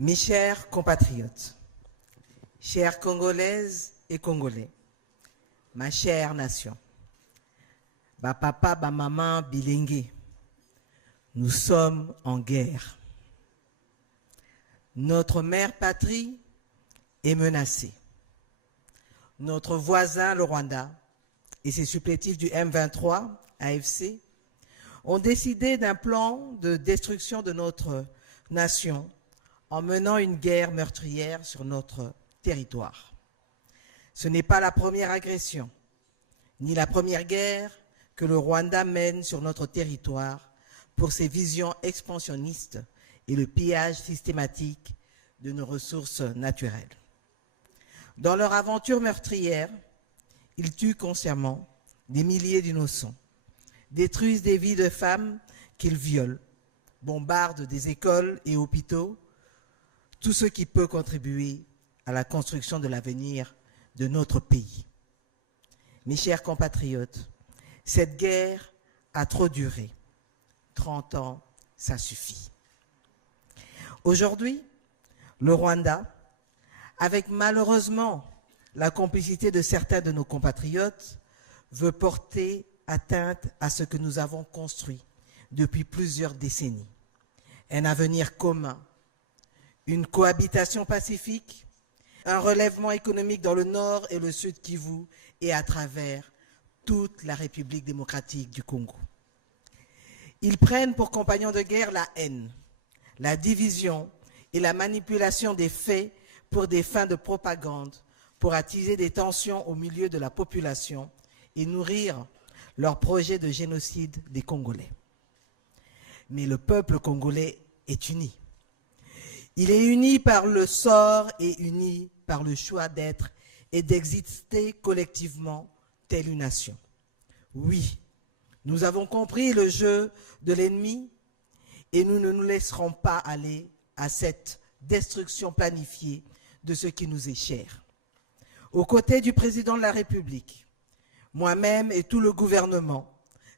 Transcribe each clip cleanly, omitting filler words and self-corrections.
Mes chers compatriotes, chères Congolaises et Congolais, ma chère nation, ba papa, ba maman, bilingue, nous sommes en guerre. Notre mère patrie est menacée. Notre voisin, le Rwanda, et ses supplétifs du M23, AFC, ont décidé d'un plan de destruction de notre nation en menant une guerre meurtrière sur notre territoire. Ce n'est pas la première agression, ni la première guerre que le Rwanda mène sur notre territoire pour ses visions expansionnistes et le pillage systématique de nos ressources naturelles. Dans leur aventure meurtrière, ils tuent consciemment des milliers d'innocents, détruisent des vies de femmes qu'ils violent, bombardent des écoles et hôpitaux, tout ce qui peut contribuer à la construction de l'avenir de notre pays. Mes chers compatriotes, cette guerre a trop duré. 30 ans, ça suffit. Aujourd'hui, le Rwanda, avec malheureusement la complicité de certains de nos compatriotes, veut porter atteinte à ce que nous avons construit depuis plusieurs décennies. Un avenir commun, une cohabitation pacifique, un relèvement économique dans le nord et le sud Kivu et à travers toute la République démocratique du Congo. Ils prennent pour compagnons de guerre la haine, la division et la manipulation des faits pour des fins de propagande, pour attiser des tensions au milieu de la population et nourrir leur projet de génocide des Congolais. Mais le peuple congolais est uni. Il est uni par le sort et uni par le choix d'être et d'exister collectivement telle une nation. Oui, nous avons compris le jeu de l'ennemi et nous ne nous laisserons pas aller à cette destruction planifiée de ce qui nous est cher. Aux côtés du président de la République, moi-même et tout le gouvernement,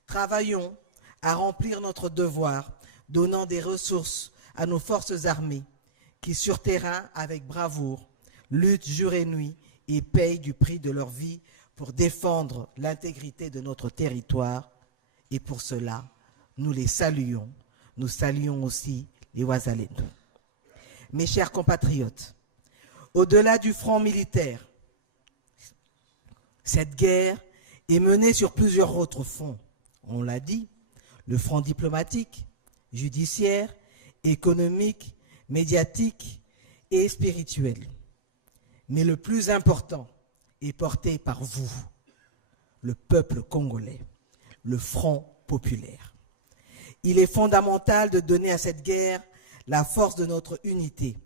travaillons à remplir notre devoir, donnant des ressources à nos forces armées qui, sur terrain, avec bravoure, luttent jour et nuit et payent du prix de leur vie pour défendre l'intégrité de notre territoire. Et pour cela, nous les saluons. Nous saluons aussi les Wazalendo. Mes chers compatriotes, au-delà du front militaire, cette guerre est menée sur plusieurs autres fronts. On l'a dit, le front diplomatique, judiciaire, économique, médiatique et spirituel. Mais le plus important est porté par vous, le peuple congolais, le Front populaire. Il est fondamental de donner à cette guerre la force de notre unité,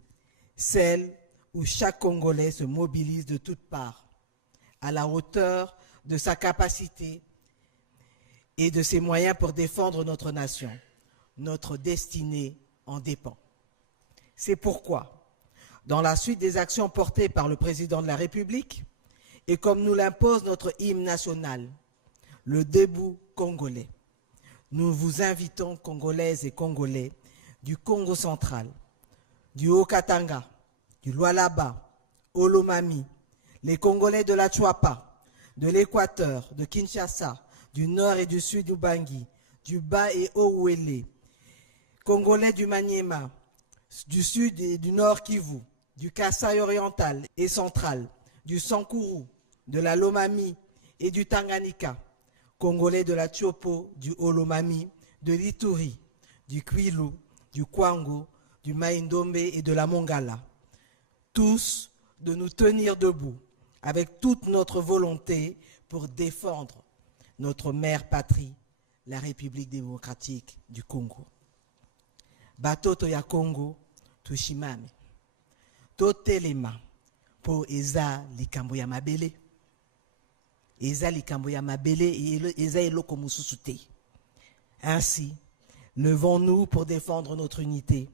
celle où chaque Congolais se mobilise de toutes parts, à la hauteur de sa capacité et de ses moyens pour défendre notre nation. Notre destinée en dépend. C'est pourquoi, dans la suite des actions portées par le président de la République, et comme nous l'impose notre hymne national, le debout congolais, nous vous invitons, Congolaises et Congolais, du Congo central, du Haut-Katanga, du Lualaba, Olomami, les Congolais de la Chouapa, de l'Équateur, de Kinshasa, du nord et du sud du Bangui, du Bas et Haut-Ouélé, Congolais du Maniema, du sud et du nord Kivu, du Kasaï oriental et central, du Sankuru, de la Lomami et du Tanganyika, Congolais de la Tchopo, du Olomami, de l'Ituri, du Kwilu, du Kwango, du Maïndombe et de la Mongala. Tous de nous tenir debout avec toute notre volonté pour défendre notre mère patrie, la République démocratique du Congo. Batoto ya Congo, tushimame. Totelema po eza likambo ya mabele. Eza likambo ya mabele et eza eloko mususu te. Ainsi, levons-nous pour défendre notre unité,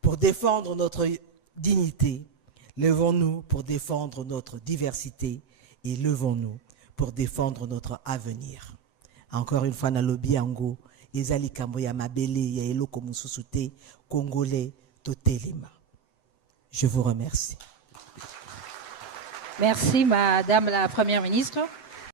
pour défendre notre dignité. Levons-nous pour défendre notre diversité et levons-nous pour défendre notre avenir. Encore une fois, nalobi yango, eza likambo ya mabele ya eloko mususu te, Congolais totelema. Je vous remercie. Merci, Madame la Première ministre.